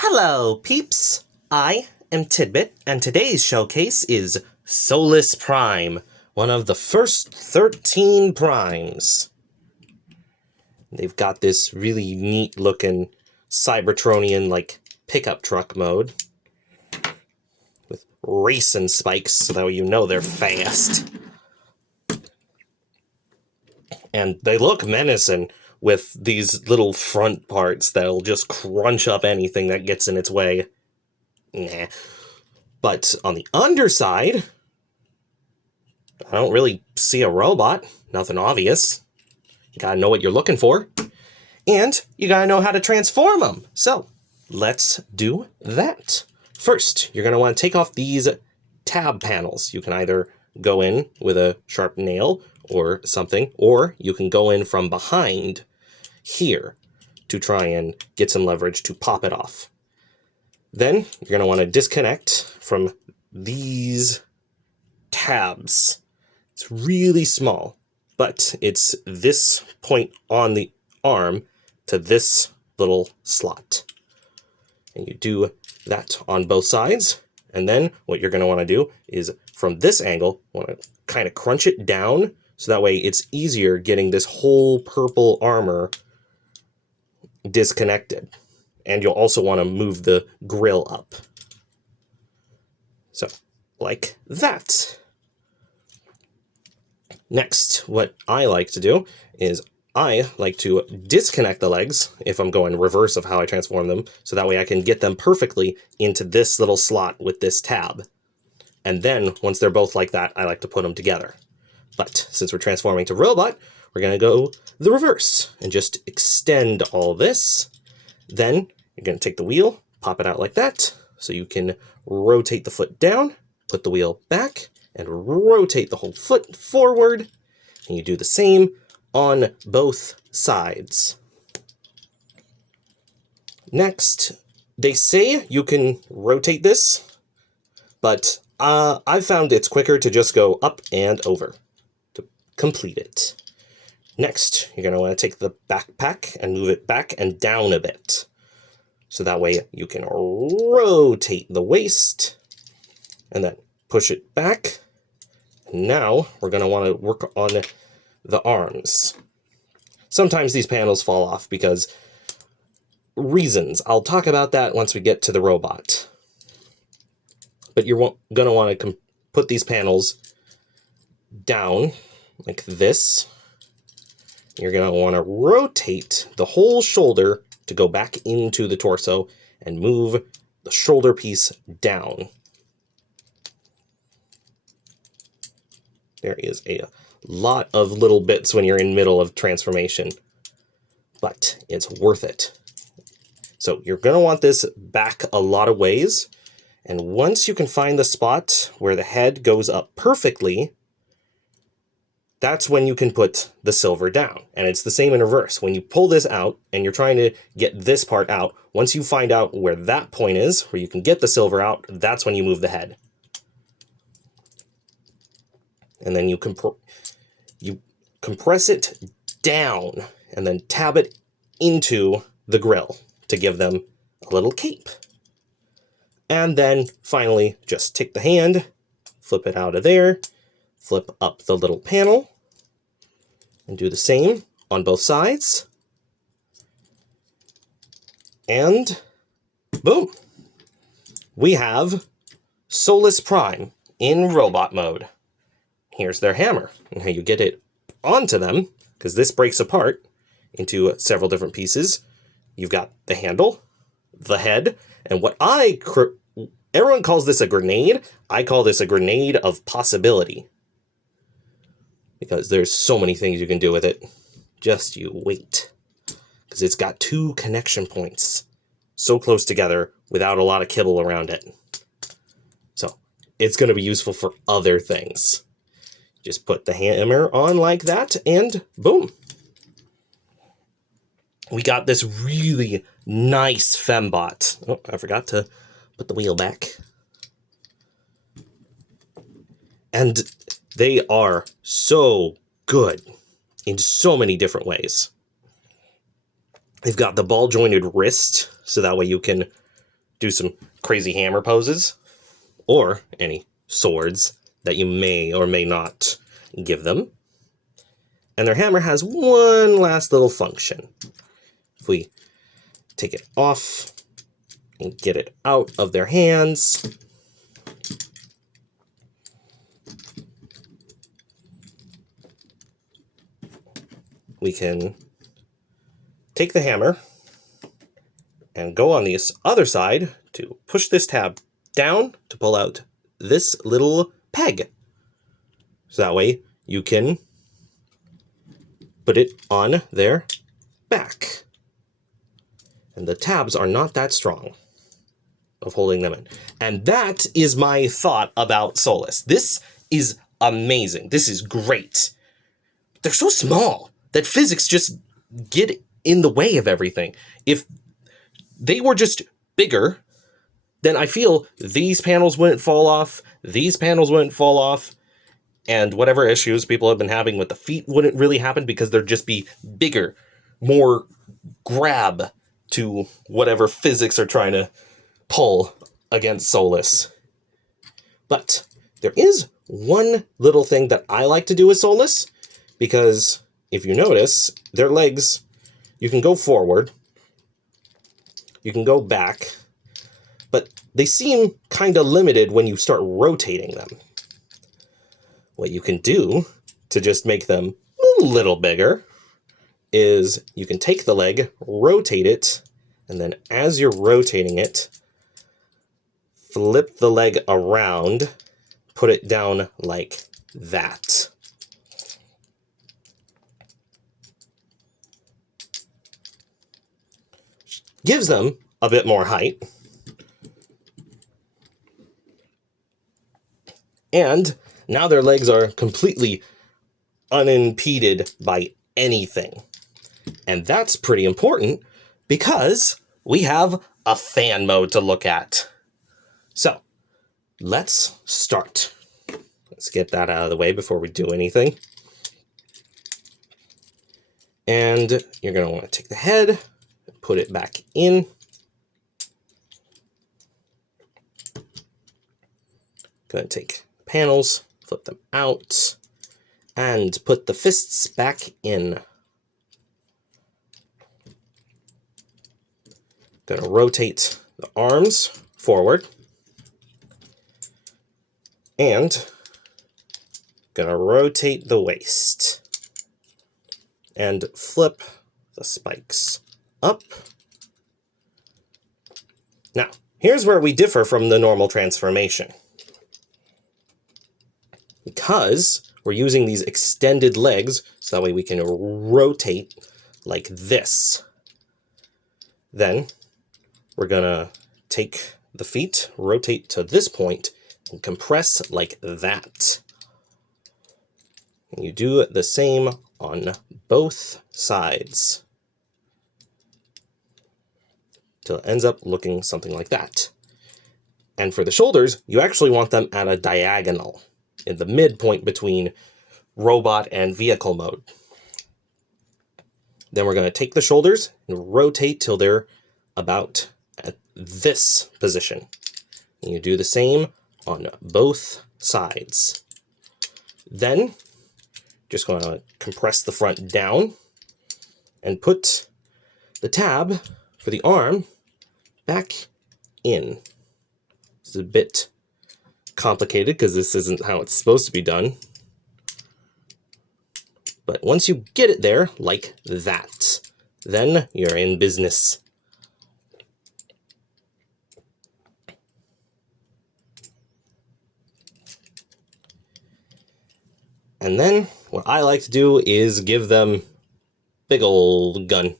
Hello, peeps! I am Tidbit, and today's showcase is Solus Prime, one of the first 13 primes. They've got this really neat-looking Cybertronian-like pickup truck mode with racing spikes so that you know they're fast. And they look menacing with these little front parts that'll just crunch up anything that gets in its way. Nah. But on the underside, I don't really see a robot. Nothing obvious. You gotta know what you're looking for. And you gotta know how to transform them. So, let's do that. First, you're gonna want to take off these tab panels. You can either go in with a sharp nail or something, or you can go in from behind here to try and get some leverage to pop it off. Then you're going to want to disconnect from these tabs. It's really small, but it's this point on the arm to this little slot. And you do that on both sides. And then what you're going to want to do is from this angle, want to kind of crunch it down so that way it's easier getting this whole purple armor disconnected. And you'll also want to move the grill up. So, like that. Next, what I like to do is I like to disconnect the legs if I'm going reverse of how I transform them, so that way I can get them perfectly into this little slot with this tab. And then, once they're both like that, I like to put them together. But since we're transforming to robot, we're going to go the reverse and just extend all this. Then you're going to take the wheel, pop it out like that, so you can rotate the foot down, put the wheel back, and rotate the whole foot forward. And you do the same on both sides. Next, they say you can rotate this, but I've found it's quicker to just go up and over to complete it. Next, you're going to want to take the backpack and move it back and down a bit. So that way you can rotate the waist and then push it back. Now we're going to want to work on the arms. Sometimes these panels fall off because reasons. I'll talk about that once we get to the robot. But you're going to want to put these panels down like this. You're going to want to rotate the whole shoulder to go back into the torso and move the shoulder piece down. There is a lot of little bits when you're in middle of transformation, but it's worth it. So you're going to want this back a lot of ways, and once you can find the spot where the head goes up perfectly, that's when you can put the silver down. And it's the same in reverse. When you pull this out and you're trying to get this part out, once you find out where that point is, where you can get the silver out, that's when you move the head. And then you compress it down and then tab it into the grill to give them a little cape. And then finally, just take the hand, flip it out of there, flip up the little panel, and do the same on both sides. And boom! We have Solus Prime in robot mode. Here's their hammer, and how you get it onto them, because this breaks apart into several different pieces. You've got the handle, the head, and what everyone calls this a grenade. I call this a grenade of possibility, because there's so many things you can do with it. Just you wait, because it's got two connection points so close together without a lot of kibble around it. So it's going to be useful for other things. Just put the hammer on like that, and boom. We got this really nice fembot. Oh, I forgot to put the wheel back. And they are so good in so many different ways. They've got the ball-jointed wrist, so that way you can do some crazy hammer poses, or any swords that you may or may not give them. And their hammer has one last little function. If we take it off and get it out of their hands, we can take the hammer and go on this other side to push this tab down to pull out this little peg. So that way you can put it on their back. And the tabs are not that strong of holding them in. And that is my thought about Solus. This is amazing. This is great. They're so small that physics just get in the way of everything. If they were just bigger, then I feel these panels wouldn't fall off, these panels wouldn't fall off, and whatever issues people have been having with the feet wouldn't really happen because they'd just be bigger, more grab to whatever physics are trying to pull against Solus. But there is one little thing that I like to do with Solus, because if you notice, their legs, you can go forward, you can go back, but they seem kind of limited when you start rotating them. What you can do to just make them a little bigger is you can take the leg, rotate it, and then as you're rotating it, flip the leg around, put it down like that. Gives them a bit more height. And now their legs are completely unimpeded by anything. And that's pretty important because we have a fan mode to look at. So let's start. Let's get that out of the way before we do anything. And you're going to want to take the head, put it back in. Going to take panels, flip them out, and put the fists back in. Going to rotate the arms forward. And going to rotate the waist. And flip the spikes up. Now, here's where we differ from the normal transformation. Because we're using these extended legs, so that way we can rotate like this. Then we're gonna take the feet, rotate to this point, and compress like that. And you do the same on both sides till it ends up looking something like that. And for the shoulders, you actually want them at a diagonal, in the midpoint between robot and vehicle mode. Then we're going to take the shoulders and rotate till they're about at this position. And you do the same on both sides. Then, just going to compress the front down and put the tab for the arm back in. It's a bit complicated because this isn't how it's supposed to be done. But once you get it there, like that, then you're in business. And then what I like to do is give them big old gun.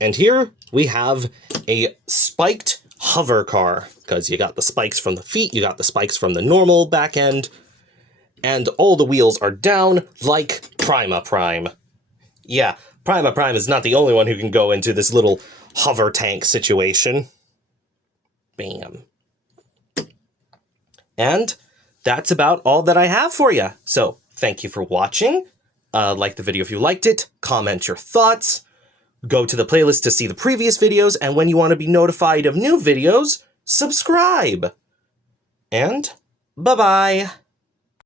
And here we have a spiked hover car, because you got the spikes from the feet, you got the spikes from the normal back end, and all the wheels are down like Prima Prime. Yeah, Prima Prime is not the only one who can go into this little hover tank situation. Bam. And that's about all that I have for you. So thank you for watching. Like the video if you liked it. Comment your thoughts. Go to the playlist to see the previous videos, and when you want to be notified of new videos, subscribe. And bye-bye.